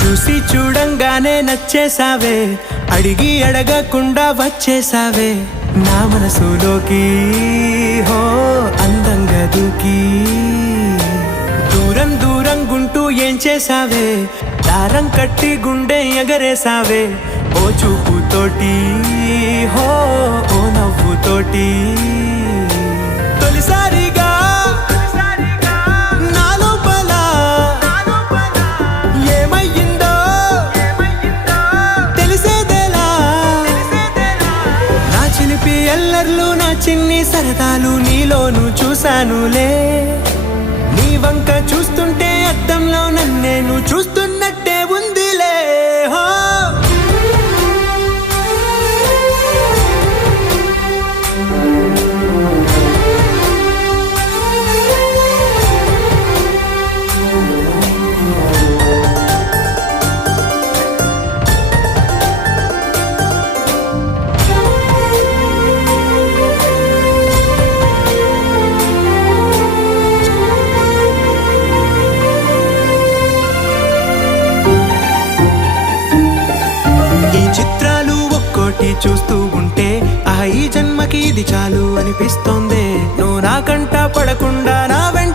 చూసి చూడంగానే నచ్చేసావే, అడిగి అడగకుండా వచ్చేసావే నా మనసులోకి. హో అందంగా దూకి దూరం దూరం గుంటూ ఏం చేసావే, దారం కట్టి గుండె ఎగరేసావే ఓ చూపుతోటి. హో ఓ నవ్వుతోటి తొలిసారిగా నా లోపల ఏమయ్యిందో తెలిసేదేలా. నా చిలిపి ఎల్లర్లు నా చిన్ని సరదాలు నీలోను చూశానులే. నీ వంక చూస్తుంటే అద్దంలో నన్నేను చూస్తున్నట్టే ఉందిలే. హో చిత్రాలు ఒక్కోటి చూస్తూ ఉంటే ఈ జన్మకి ఇది చాలు అనిపిస్తోంది. నువ్వు నా కంట పడకుండా నా వెంట